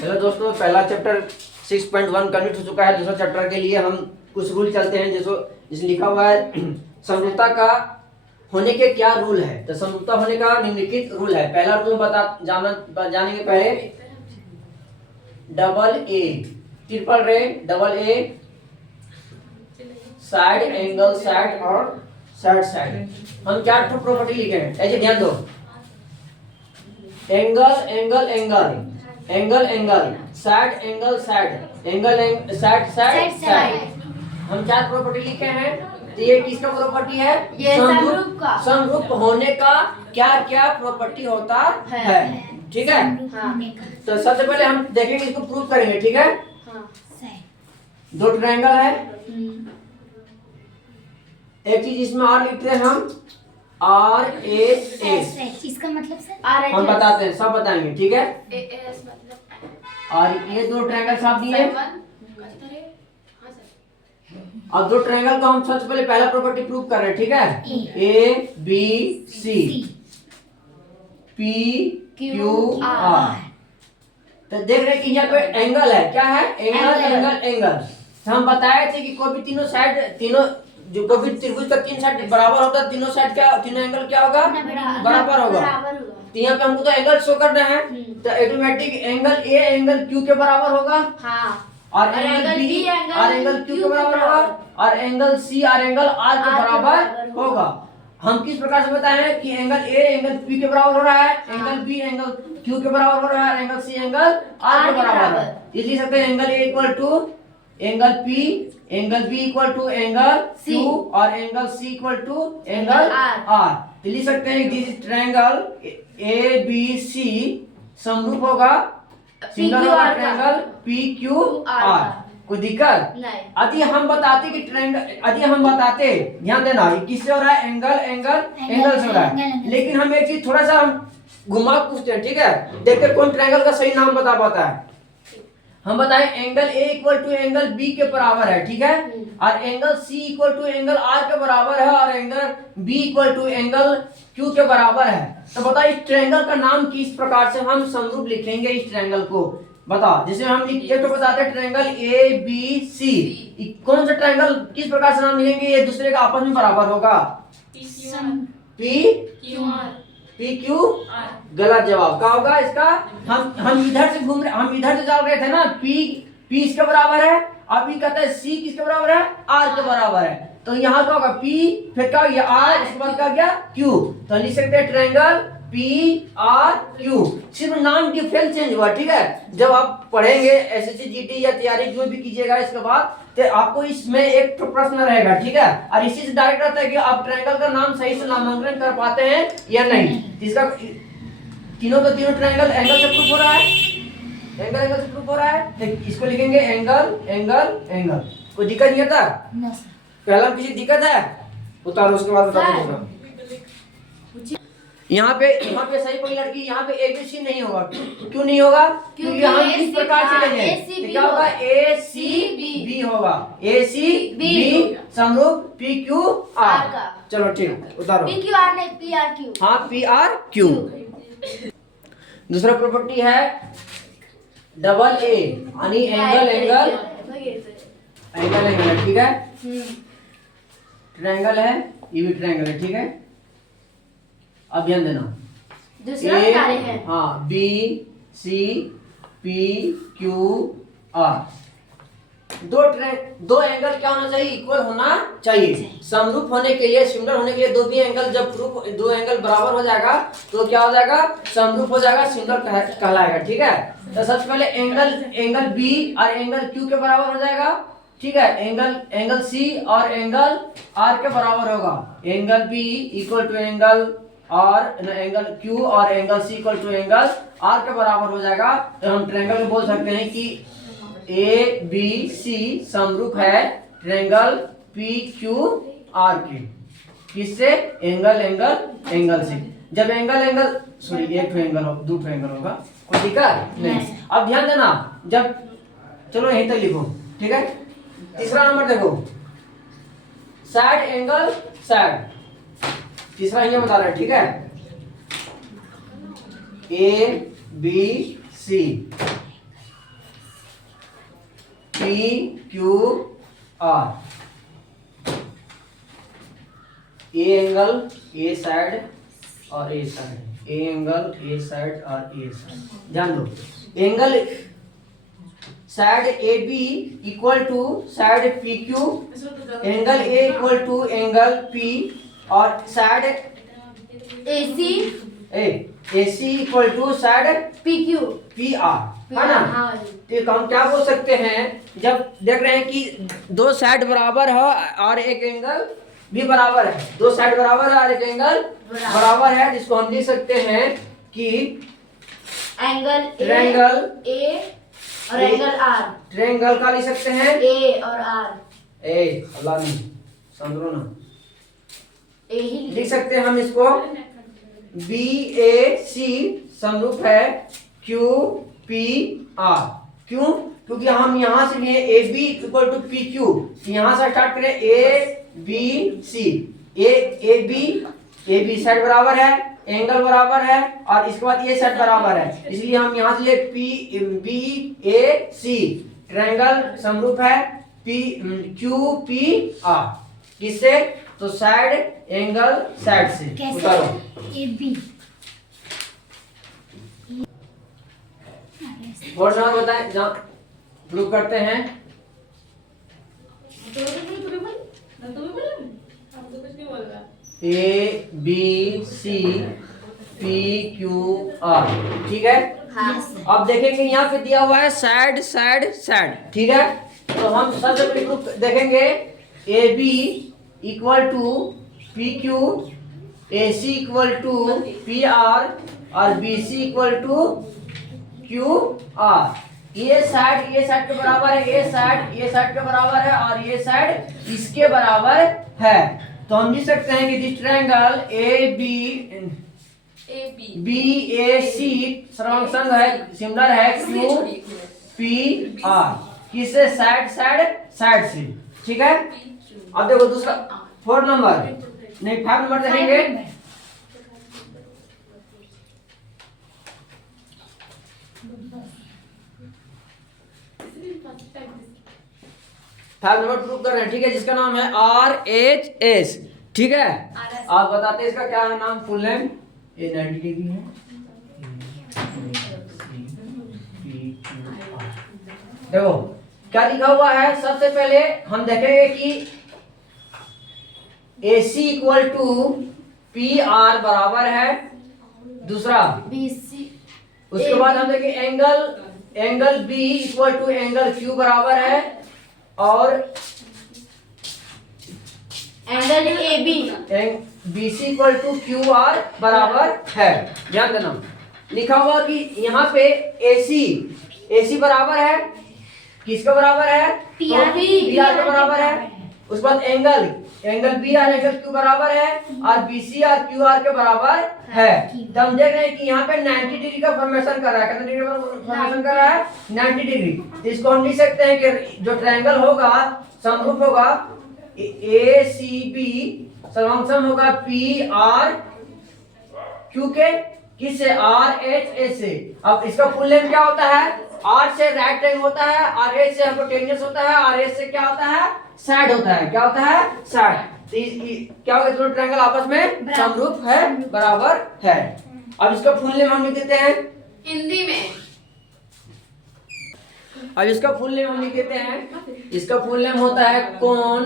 चलो दोस्तों, पहला चैप्टर 6.1 कंप्लीट हो चुका है। दूसरा चैप्टर के लिए हम कुछ रूल चलते हैं। जिसमें लिखा हुआ है समरूपता का होने के क्या रूल है। तो समरूपता होने का निम्नलिखित रूल है। पहला रूल जानेंगे पहले। डबल ए, ट्रिपल रे, double A, side angle, side और साइड साइड। हम क्या प्रॉपर्टी लिखे हैं, ऐसे ध्यान दो। Angle angle angle, angle angle, side angle side, angle side side side. हम क्या प्रॉपर्टी लिखे हैं। तो ये किसका प्रॉपर्टी है, समरूप होने का क्या क्या प्रॉपर्टी होता है। ठीक है। तो सबसे पहले हम देखेंगे, इसको प्रूव करेंगे। ठीक है। दो ट्रायंगल है। एक चीज इसमें और लिखते हैं हम, आर ए एस। इसका मतलब हम बताते हैं, सब बताएंगे। ठीक है। और ये दो ट्रायंगल साफ दिए। अब दो ट्रायंगल को हम सबसे पहले पहला प्रॉपर्टी प्रूव कर रहे हैं। ठीक है। A B C, P Q R. तो देख रहे हैं कि यहाँ पे एंगल है। क्या है, एंगल एंगल एंगल। तो हम बताए थे कि कोई भी तीनों साइड, तीनों जो कोई भी त्रिभुज का तीन साइड बराबर होता है, तीनों साइड क्या, तीनों एंगल क्या होगा, बराबर होगा। तो यहाँ पे हमको तो एंगल शो करना है। तो automatic angle A angle Q के बराबर होगा। और एंगल बी और एंगल क्यू के बराबर होगा। और एंगल सी और एंगल आर के बराबर होगा। हम किस प्रकार से बताए हैं कि एंगल ए एंगल पी के बराबर हो रहा है, एंगल बी एंगल क्यू के बराबर हो रहा है, एंगल सी एंगल आर के बराबर है। इसलिए सकते हैं angle A equal to angle P, angle B equal to angle Q और angle C equal to angle R. तो लिख सकते हैं this triangle A B C समरूप होगा, सिंगल होगा ट्रायंगल पी क्यू आर। कोई दिक्कत नहीं। यदि हम बताते कि ट्रायंगल, यदि हम बताते, ध्यान देना, किससे हो रहा है, एंगल एंगल एंगल से हो रहा है। लेकिन हम एक चीज थोड़ा सा हम घुमा पूछते हैं। ठीक है। देखते कौन ट्रायंगल का सही नाम बता पाता है। हम बताएं angle A equal to angle B के बराबर है। ठीक है। और angle C equal to angle R के बराबर है, और angle B equal to angle Q के बराबर है। तो बताओ इस ट्रायंगल का नाम किस प्रकार से हम समरूप लिखेंगे इस ट्रायंगल को। बताओ। जैसे हम ये तो बताते हैं ट्रायंगल ए बी सी, कौन सा ट्रायंगल किस प्रकार से नाम लिखेंगे, ये दूसरे का आपस में बराबर होगा। पी क्यू गलत जवाब। क्या होगा इसका, हम इधर से घूम रहे, हम इधर से चल रहे थे ना। पी इसके बराबर है। अभी कहते हैं सी किसके बराबर है, आर के बराबर है। तो यहाँ क्या होगा, पी फिर क्या होगा आर, इसके बाद क्या गया क्यू। तो लिख सकते हैं ट्रायंगल पी आर क्यू। सिर्फ नाम डिफरेंस चेंज हुआ। ठीक है। जब आप पढ़ेंगे एसएससी जीडी या तैयारी जो भी कीजिएगा इसके बाद, तो आपको इसमें एक प्रश्न रहेगा। ठीक है। और इसी से डायरेक्ट रहता है कि आप ट्रायंगल का नाम सही से नामांकन कर पाते हैं या नहीं। इसका तीनों का तीनों ट्रायंगल एंगल से प्रूफ हो रहा है, एंगल एंगल से प्रूफ हो रहा है। तो इसको लिखेंगे एंगल एंगल एंगल। कोई दिक्कत नहीं था पहला में, किसी दिक्कत है उतारो, उसके बाद बता दूंगा। यहाँ पे सही कोई लड़की, यहाँ पे एबीसी नहीं होगा। क्यों नहीं होगा, क्योंकि हम इस प्रकार से लेंगे। क्या होगा, ए सी बी होगा, ए सी बी समरूप पी क्यू आर। चलो ठीक, उतारो। पी क्यू आर नहीं, पी आर क्यू। हाँ, पी आर क्यू। दूसरा प्रॉपर्टी है डबल ए, यानी एंगल एंगल एंगल एंगल। ठीक है। ट्रायंगल है, ये भी ट्रायंगल है। ठीक है। अब ध्यान देना, ए हाँ B C P Q R. दो एंगल क्या होना चाहिए, इक्वल होना चाहिए। समरूप होने के लिए, सिमिलर होने के लिए दो भी एंगल, जब प्रूफ दो एंगल बराबर हो जाएगा तो क्या हो जाएगा, समरूप हो जाएगा, सिमिलर कहलाएगा। ठीक है। तो सबसे पहले एंगल बी और एंगल क्यू के बराबर हो जाएगा। ठीक है। एंगल सी और एंगल आर के बराबर होगा। Angle B equal to angle और एंगल क्यू और angle C equal to angle R के बराबर हो जाएगा। तो हम ट्रायंगल में बोल सकते हैं कि ए बी सी समरूप है ट्रायंगल पी क्यू आर के। किससे, एंगल एंगल एंगल से। जब एंगल एंगल सॉरी एक एंगल हो, दो एंगल होगा, कोई दिक्कत नहीं। अब ध्यान देना, जब चलो यहीं तक लिखो। ठीक है। तीसरा नंबर देखो, साइड एंगल साइड। तीसरा ये बता रहा है। ठीक है। A B C PQR, a angle a side और a side, a angle a side और ए साइड। ध्यान दो, angle side A B equal to side P Q, angle A equal to angle P, और side AC A C equal to side PQ P R, है ना। तो हम क्या बोल सकते हैं, जब देख रहे हैं कि दो साइड बराबर है और एक एंगल भी बराबर है, दो साइड बराबर है और एक एंगल बराबर है, जिसको हम लिख सकते हैं कि एंगल ट्रायंगल A और एंगल R, ट्रायंगल का लिख सकते हैं A और R, ए अल्लाह नहीं समझो ना, A ही लिख सकते हैं हम इसको BAC समरूप है QPR। क्यों? क्योंकि हम यहाँ से लिए AB इक्वल टू PQ, यहाँ से स्टार्ट करें ABC, AB साइड बराबर है, एंगल बराबर है, और इसके बाद ये साइड बराबर है, इसलिए हम यहाँ से ले BAC ट्रायंगल समरूप है QPR। किससे? तो साइड एंगल साइड से। उतारो AB और ना बताएं, जहाँ प्रूव करते हैं। ABCPQR, ठीक है। अब देखेंगे यहाँ पे दिया हुआ है साइड साइड साइड, ठीक है। तो हम सबसे पहले प्रूफ देखेंगे AB equal to PQ, AC equal to PR और BC इक्वल टू QR। ये साइड के बराबर है, ये साइड के बराबर है, और ये साइड इसके बराबर है। तो हम लिख सकते हैं कि दिस ट्रायंगल BAC सर्वसंग है, सिमिलर है QPR, किससे? साइड से, ठीक है। अब देखो दूसरा 4 नंबर नहीं 5 नंबर देखेंगे। 5 नंबर प्रूव कर रहे हैं, ठीक है, जिसका नाम है RHS, ठीक है। आप बताते हैं इसका क्या है नाम, फुल नेम। ये 90 डिग्री है, देखो क्या लिखा हुआ है। सबसे पहले हम देखेंगे कि AC इक्वल टू PR बराबर है, दूसरा BC, उसके बाद हम देखेंगे angle B equal to angle Q बराबर है, और angle AB BC equal to QR बराबर है। ध्यान देना, लिखा हुआ कि यहाँ पे AC बराबर है, किसका बराबर है? PR का बराबर है। उसके बाद एंगल B और एंगल Q बराबर है, और BC और QR के बराबर है। तो हम देख रहे हैं कि यहाँ पे 90 डिग्री का फॉर्मेशन कर रहा है, कितना डिग्री का फॉर्मेशन कर रहा है? 90 डिग्री। तो इसको हम लिख सकते हैं कि जो ट्रायंगल होगा समरूप होगा ACB समसम होगा PRQ के, किससे? RHS से। अब इसका फुल नेम क्या होता है? R से राइट एंगल होता है, RH से हाइपोटेन्यूस होता है, RH से क्या होता है? साइड होता है। क्या होता है? साइड। तो क्या होगा, दोनों ट्रायंगल आपस में समरूप है, बराबर है। अब इसका फुल नेम हम लिख देते हैं हिंदी में। अब इसका फुल नेम हम लिख देते हैं। इसका फुल नेम होता है कोन,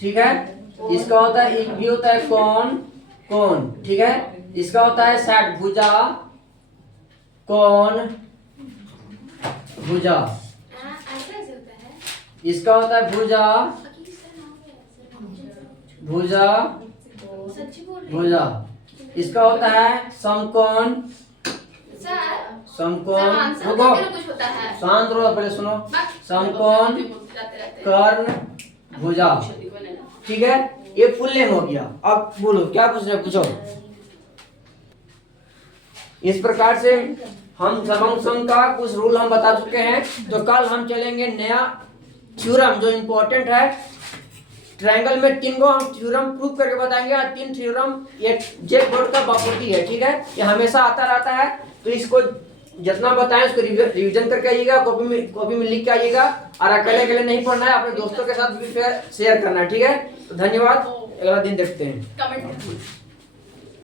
ठीक है। इसका होता है, एक भी होता है कोन, ठीक है। इसका होता है साइड, भुजा। इसका होता है भुजा। इसका होता है समकोण। रुको, शांत रहो, पहले सुनो। समकोण, कर्ण, भुजा, ठीक है। ये फुल नेम हो गया। अब बोलो क्या पूछ रहे, पूछो। इस प्रकार से हम समकोण का कुछ रूल हम बता चुके हैं। तो कल हम चलेंगे नया थ्योरम जो इम्पोर्टेंट है। ट्रायंगल में 3 को हम थ्योरम प्रूव करके बताएंगे, और 3 थ्योरम एक जेक बोर्ड का बखूबी है, ठीक है। ये हमेशा आता रहता है, तो इसको जितना बताएं उसको रिवीजन करके आइएगा, कॉपी में लिख के आइएगा, और अकेले अकेले नहीं पढ़ना है, अपने दोस्तों के साथ भी शेयर करना है, ठीक है। तो धन्यवाद, अगला दिन देखते हैं। कमेंट